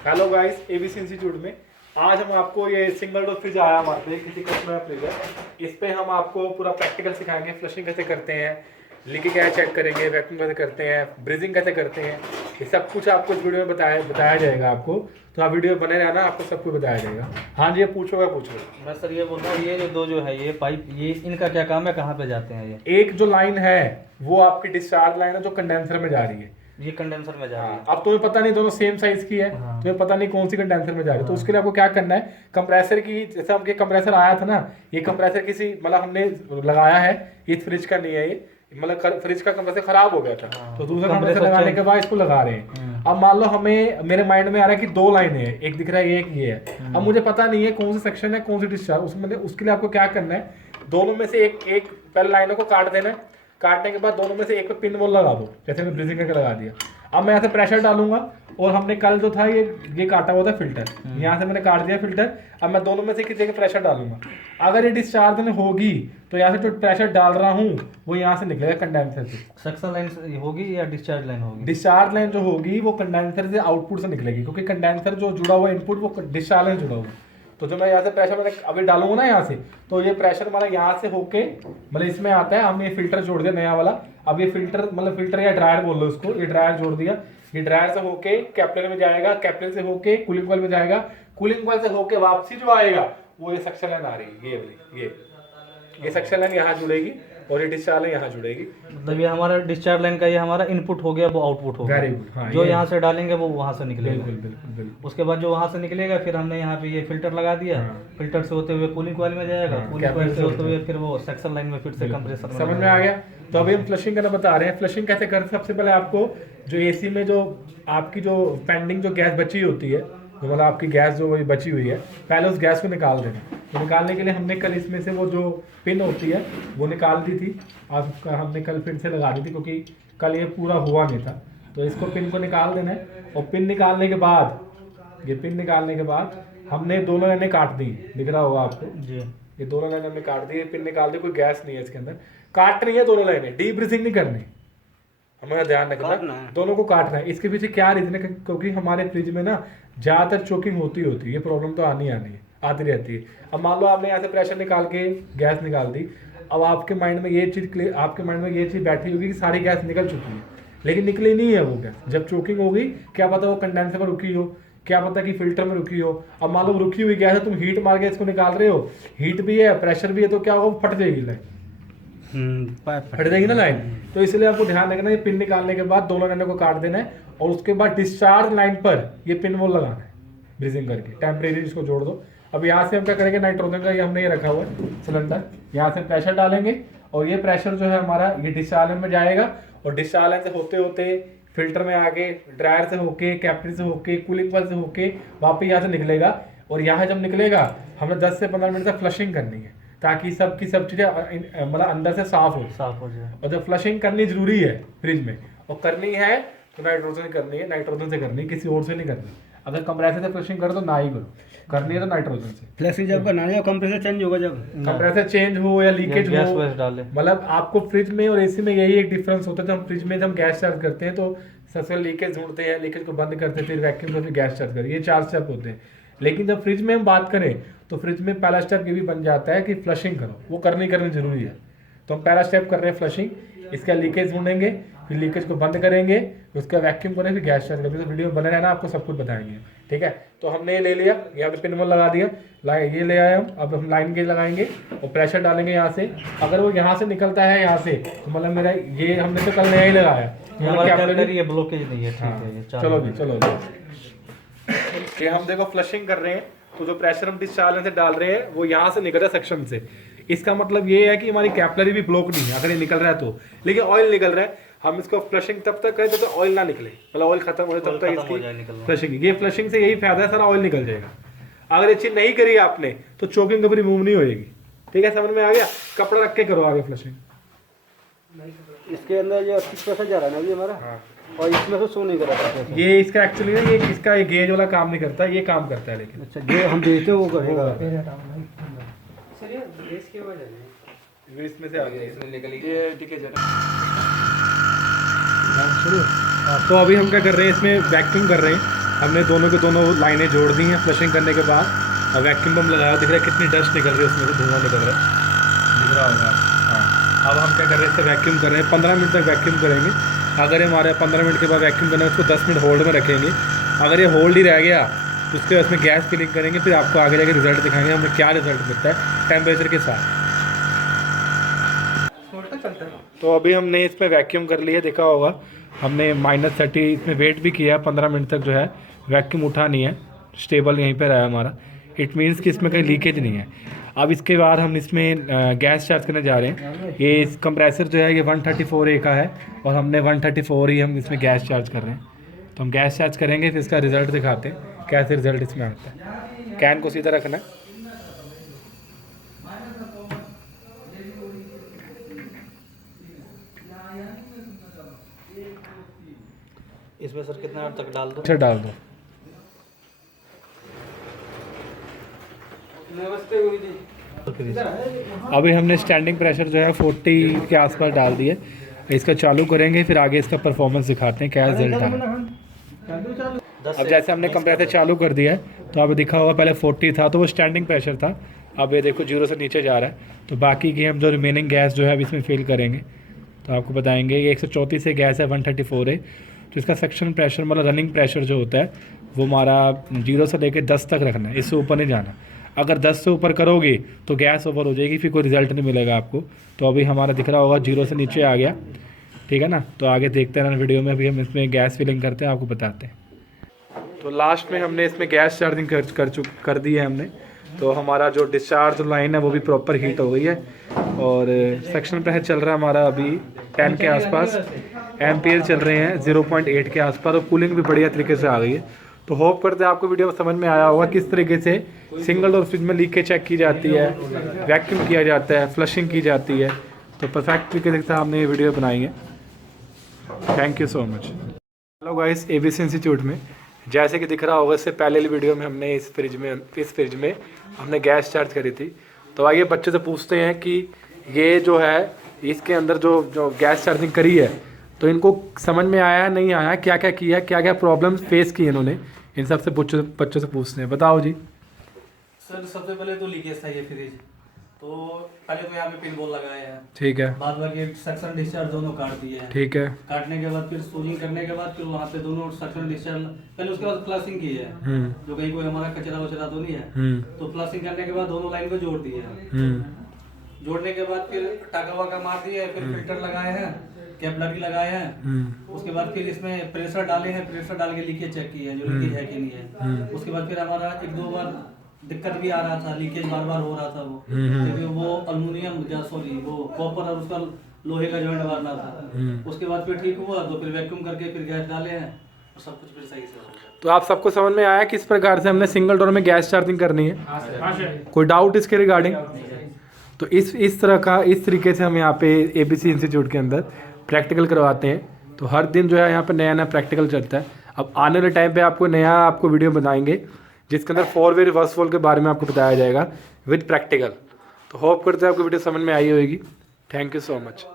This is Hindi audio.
हेलो गाइस, एबीसी इंस्टीट्यूट में आज हम आपको ये सिंगल डोर फ्रिज आया हमारे पे, किसी कस्टमर फ्रिज है। इस पे हम आपको पूरा प्रैक्टिकल सिखाएंगे, फ्लशिंग कैसे करते हैं, लीकेज कैसे चेक करेंगे, वैक्यूम कैसे करते हैं, ब्रीजिंग कैसे करते हैं। ये सब कुछ आपको इस वीडियो में बताया जाएगा आपको। तो आप वीडियो बने रहना, आपको सब कुछ बताया जाएगा। हाँ जी, ये पूछोगा पूछो। मैं सर ये बोल रहा हूँ, ये जो दो जो है ये पाइप, ये इनका क्या काम है, कहाँ पे जाते हैं ये? एक जो लाइन है वो आपकी डिस्चार्ज लाइन है जो कंडेंसर में जा रही है। ये कंडेंसर में जा रही है। अब तुम्हें पता नहीं, दोनों सेम साइज की है। हाँ। तुम्हें पता नहीं कौन सी कंडेंसर में जा रही है। तो उसके लिए आपको क्या करना है, कंप्रेसर की, जैसे आपके कंप्रेसर आया था ना, ये कंप्रेसर किसी मतलब हमने लगाया है, ये फ्रिज का नहीं है, ये मतलब फ्रिज का कंप्रेसर खराब हो गया था। हाँ। तो दूसरा कंप्रेसर लगाने के बाद इसको लगा रहे हैं। अब मान लो हमें, मेरे माइंड में आ रहा है कि दो लाइनें हैं, एक दिख रहा है, एक ये है। अब मुझे पता नहीं है कौन सा सेक्शन है, कौन सी डिस्चार्ज, उसमें उसके लिए आपको क्या करना है, दोनों में से एक पहले लाइनों को काट देना है। काटने के बाद दोनों में से एक पे पिन वोल लगा दो, जैसे मैं ब्रीजिंग करके लगा दिया। अब मैं यहाँ से प्रेशर डालूंगा, और हमने कल जो था ये काटा हुआ था फिल्टर, यहाँ से मैंने काट दिया फिल्टर। अब मैं दोनों में से किसी के प्रेशर डालूंगा। अगर ये डिस्चार्ज में होगी तो यहाँ से जो प्रेशर डाल रहा हूँ वो यहाँ से निकलेगा कंडेंसर से। सक्शन लाइन होगी या डिस्चार्ज लाइन होगी? डिस्चार्ज लाइन जो होगी वो कंडेंसर से आउटपुट से निकलेगी, क्योंकि कंडेंसर जो जुड़ा हुआ इनपुट वो डिस्चार्ज लाइन जुड़ा हुआ है। तो जो मैं यहाँ से प्रेशर मैंने अभी डालूंगा ना यहाँ से, तो ये प्रेशर हमारा यहाँ से होके मतलब इसमें आता है। हमने ये फिल्टर जोड़ दिया नया वाला। अब ये फिल्टर मतलब फिल्टर या ड्रायर बोल लो इसको, ये ड्रायर जोड़ दिया। ये ड्रायर से होके कैप्लर में जाएगा, कैप्लर से होके कूलिंग कॉइल में जाएगा, कूलिंग कॉइल से होके वापसी जो आएगा वो ये सक्शन लाइन आ रही है, ये वाली, ये सक्शन लाइन यहाँ जुड़ेगी और ये डिस्चार्ज लाइन यहाँ जुड़ेगी। मतलब ये हमारा डिस्चार्ज लाइन का ये हमारा इनपुट हो गया, वो आउटपुट हो गया। Very good. हाँ, जो यहाँ से डालेंगे वो वहाँ से निकलेगा। बिल्कुल बिल्कुल बिल्कुल। उसके बाद जो वहाँ से निकलेगा फिर हमने यहाँ पे ये फिल्टर लगा दिया। फिल्टर से होते हुए कूलिंग कॉइल में जाएगा, कूलिंग कॉइल से होते हुए फिर वो सक्शन लाइन में फिर से कंप्रेसर में। समझ में आ गया? तो अभी हम फ्लशिंग करना बता रहे हैं। फ्लशिंग कैसे करते हैं? सबसे पहले आपको जो एसी में जो आपकी जो पेंडिंग जो गैस बची होती है, जो मतलब आपकी गैस जो वही बची हुई है, पहले उस गैस को निकाल देना। तो निकालने के लिए हमने कल इसमें से वो जो पिन होती है वो निकाल दी थी। आज हमने कल फिर से लगा दी थी, क्योंकि कल ये पूरा हुआ नहीं था। तो इसको पिन को निकाल देना है। और पिन निकालने के बाद, ये पिन निकालने के बाद हमने दोनों लाइनें काट दी, दिख रहा होगा आपको जी। ये दोनों लाइनें हमने काट दी, पिन निकाल दी, कोई गैस नहीं है इसके अंदर। काटनी है दोनों लाइनें, डीप ब्रीथिंग नहीं करनी, हमें ध्यान रखना, दोनों को काटना है। इसके पीछे क्या रीजन है, क्योंकि हमारे फ्रिज में ना ज़्यादातर चोकिंग होती है, ये प्रॉब्लम तो आनी है, आती रहती है। अब मान लो आपने यहाँ से प्रेशर निकाल के गैस निकाल दी। अब आपके माइंड में ये चीज़ बैठी होगी कि सारी गैस निकल चुकी है, लेकिन निकली नहीं है वो गैस। जब चोकिंग होगी, क्या पता वो कंडेंसर में रुकी हो, क्या पता कि फिल्टर में रुकी हो। अब मान लो रुकी हुई गैस है, तुम हीट मार के इसको निकाल रहे हो, हीट भी है, प्रेशर भी है, तो क्या होगा, फट जाएगी लाइन, फट जाएगी ना लाइन। तो इसलिए आपको ध्यान रखना है, ये पिन निकालने के बाद दोनों लाइनों को काट देना है, और उसके बाद डिस्चार्ज लाइन पर ये पिन वो लगाना है ब्रीजिंग करके, टेम्परेरी इसको जोड़ दो। अब यहाँ से हम क्या करेंगे, नाइट्रोजन का ये हमने ये रखा हुआ है सिलेंडर, यहाँ से प्रेशर डालेंगे, और ये प्रेशर जो है हमारा ये डिस्चार्ज लाइन में जाएगा, और डिस्चार्ज लाइन से होते होते फिल्टर में आके, ड्रायर से होके, कैप्री से होके, कूलिंग कॉइल से होके वापस यहाँ से निकलेगा। और यहाँ जब निकलेगा हमें 10 से 15 मिनट तक फ्लशिंग करनी है, ताकि सब चीज़ें मतलब अंदर से साफ हो जाए। और जब फ्लशिंग करनी जरूरी है फ्रिज में, और करनी है तो नाइट्रोजन करनी है, नाइट्रोजन से करनी है, किसी और से नहीं करनी। अगर कंप्रेसर से फ्लशिंग करो तो ना ही करो, करनी है तो नाइट्रोजन से। फ्लशिंग जब बनानी है, कंप्रेसर चेंज होगा, जब कंप्रेसर चेंज हो या लीकेज हो, गैस डाले, मतलब आपको फ्रिज में और एसी में यही एक डिफरेंस होता है। जब हम फ्रिज में जब गैस चार्ज करते हैं तो सबसे लीकेज ढूंढते हैं, लीकेज को बंद करते हैं, फिर वैक्यूम से फिर गैस चार्ज करते हैं, ये 4 स्टेप होते हैं। लेकिन जब फ्रिज में हम बात करें तो फ्रिज में पहला स्टेप ये भी बन जाता है कि फ्लशिंग करो, वो करनी जरूरी है। तो हम पहला स्टेप कर रहे हैं फ्लशिंग, इसका लीकेज ढूंढेंगे, फिर लीकेज को बंद करेंगे, उसका वैक्यूम करें, फिर गैस चार्ज करेंगे। तो वीडियो में बने रहना, आपको सब कुछ बताएंगे, ठीक है। तो हमने ये ले लिया, यहाँ पे पिन वोल लगा दिया, ये ले आए हम। अब हम लाइन गेज लगाएंगे और प्रेशर डालेंगे यहाँ से। अगर वो यहाँ से निकलता है, यहाँ से, तो मतलब मेरा ये हमने तो कल नया ही लगाया, ये ब्लॉकेज नहीं है, ठीक है। ये चलो ये हम देखो फ्लशिंग कर रहे हैं, तो जो प्रेशर हम डिस्चार्ज लाइन से डाल रहे हैं वो यहाँ से निकल रहा है सेक्शन से। इसका मतलब ये है कि हमारी कैपिलरी भी ब्लॉक नहीं है, अगर ये निकल रहा है तो। लेकिन ऑयल निकल रहा है, हम इसको फ्लशिंग तब तक करें जब तक ऑयल ना निकले, मतलब ऑयल खत्म हो जाए तब तक इसकी फ्लशिंग। ये फ्लशिंग से यही फायदा है, सारा ऑयल निकल जाएगा। अगर ये चीज नहीं करी आपने तो चोकिंग कभी रिमूव नहीं होगी, ठीक है, समझ में आ गया। कपड़ा रख के करो आगे फ्लशिंग। इसके अंदर जो 80% जा रहा है ना अभी हमारा, और इसमें से शो नहीं कर रहा था। ये इसका एक्चुअली ना, ये इसका ये गेज वाला काम नहीं करता, ये काम करता है। लेकिन अच्छा, जो हम देखते हैं वो करेगा। इसमें से आ गया, इसमें निकल गया, ठीक है। तो अभी हम क्या कर रहे हैं, इसमें वैक्यूम कर रहे हैं। हमने दोनों के दोनों लाइनें जोड़ दी हैं फ्लशिंग करने के बाद, और वैक्यूम पम्प लगाया। दिख रहा है कितनी डस्ट निकल रही है उसमें से, धुआं निकल रहा है, दिख रहा होगा। हाँ, अब हम क्या कर रहे हैं, इससे वैक्यूम कर रहे हैं। 15 मिनट तक वैक्यूम करेंगे। अगर हमारे 15 मिनट के बाद वैक्यूम करना है, उसको 10 मिनट होल्ड में रखेंगे। अगर ये होल्ड ही रह गया तो उसके बाद इसमें गैस फिलिंग करेंगे, फिर आपको आगे जाके रिजल्ट दिखाएंगे हमें क्या रिजल्ट मिलता है टेम्परेचर के साथ। तो अभी हमने इसमें वैक्यूम कर लिया, देखा होगा हमने -30 इसमें वेट भी किया। 15 मिनट तक जो है वैक्यूम उठा नहीं है, स्टेबल यहीं पर रहा हमारा। इट मीन्स कि इसमें कहीं लीकेज नहीं है। अब इसके बाद हम इसमें गैस चार्ज करने जा रहे हैं। ये कंप्रेसर जो है ये 134A का है, और हमने 134 ही हम इसमें गैस चार्ज कर रहे हैं। तो हम गैस चार्ज करेंगे, फिर इसका रिज़ल्ट दिखाते हैं कैसे रिज़ल्ट इसमें आता है। कैन को सीधा रखना है। इसमें सर कितना तक डाल दो? अच्छा डाल दो। अभी हमने स्टैंडिंग प्रेशर जो है 40 के आसपास डाल दिया। इसका चालू करेंगे, फिर आगे इसका परफॉर्मेंस दिखाते हैं क्या रिजल्ट आया। अब जैसे हमने कंप्रेसर चालू कर दिया है, तो अब दिखा होगा पहले 40 था तो वो स्टैंडिंग प्रेशर था। अब ये देखो 0 से नीचे जा रहा है। तो बाकी की हम जो रिमेनिंग गैस जो है अब इसमें फिल करेंगे, तो आपको बताएंगे। ये 134 से गैस है 134 है। तो इसका सक्शन प्रेशर मतलब रनिंग प्रेशर जो होता है वो हमारा 0 से लेकर 10 तक रखना है, इससे ऊपर नहीं जाना। अगर 10 से ऊपर करोगे तो गैस ओवर हो जाएगी, फिर कोई रिजल्ट नहीं मिलेगा आपको। तो अभी हमारा दिख रहा होगा 0 से नीचे आ गया, ठीक है ना। तो आगे देखते रहना वीडियो में। अभी हम इसमें गैस फिलिंग करते हैं, आपको बताते हैं। तो लास्ट में हमने इसमें गैस चार्जिंग कर दी है हमने। तो हमारा जो डिस्चार्ज लाइन है वो भी प्रॉपर हीट हो गई है, और सक्शन प्रेशर चल रहा है हमारा अभी 10 के आसपास, एम्पियर चल रहे हैं 0.8 के आसपास, और कूलिंग भी बढ़िया तरीके से आ गई है। तो होप करते हैं आपको वीडियो समझ में आया होगा किस तरीके से सिंगल डोर फ्रिज में लीकेज चेक की जाती है, वैक्यूम किया जाता है, फ्लशिंग की जाती है। तो परफेक्ट तरीके से हमने ये वीडियो बनाई है। Thank you so much. Hello guys, ABC institute में जैसे कि दिख रहा होगा, इससे पहले वीडियो में हमने इस फ्रिज में हमने गैस चार्ज करी थी। तो आइए बच्चे से पूछते हैं कि ये जो है इसके अंदर जो गैस चार्जिंग करी है, तो इनको समझ में आया नहीं आया, क्या क्या किया, क्या क्या प्रॉब्लम्स फेस की इन्होंने, इन सब से बच्चों से पूछते हैं। बताओ जी। सर सबसे पहले तो लीकेज था ये फ्रिज। तो पहले तो यहाँ पे पिन बोल लगाए हैं, ठीक है। बाद बाकी सक्शन डिस्चार्ज दोनों काट दिए हैं, ठीक है। काटने के बाद फिर सूजिंग करने के बाद फिर वहाँ पे दोनों सक्शन डिस्चार्ज पहले, उसके बाद फ्लशिंग की है, जो कहीं कोई हमारा कचरा वचरा तो नहीं है। तो फ्लशिंग करने के बाद दोनों लाइन को जोड़ दिए हैं। जोड़ने के बाद फिर टाका वाका मार दिए, फिर फिल्टर लगाए हैं, कैपलर भी लगाए हैं। उसके बाद फिर इसमें प्रेशर डाले हैं, प्रेशर डाल के लीकेज चेक की है, जो लीकेज है कि नहीं है। उसके बाद फिर हमारा 1-2 बार दिक्कत भी आ रहा था, लीकेज बार बार हो रहा था वो, क्योंकि वो अल्युमिनियम वो कॉपर और उसका लोहे का जॉइंट मारना था। उसके बाद फिर ठीक हुआ, तो फिर वैक्यूम करके फिर गैस डाले हैं, और सब कुछ फिर सही से हो गया। तो आप सबको समझ में आया किस प्रकार से हमने सिंगल डोर में गैस चार्जिंग करनी है? कोई डाउट इसके रिगार्डिंग? तो इस तरीके से हम यहाँ पे ABC इंस्टीट्यूट के अंदर प्रैक्टिकल करवाते हैं। तो हर दिन जो है यहाँ पे नया नया प्रैक्टिकल चलता है। अब आने वाले टाइम पे आपको वीडियो बनाएंगे जिसके अंदर 4-वे रिवर्स वॉल के बारे में आपको बताया जाएगा विद प्रैक्टिकल। तो होप करते हैं आपको वीडियो समझ में आई होगी। Thank you so much.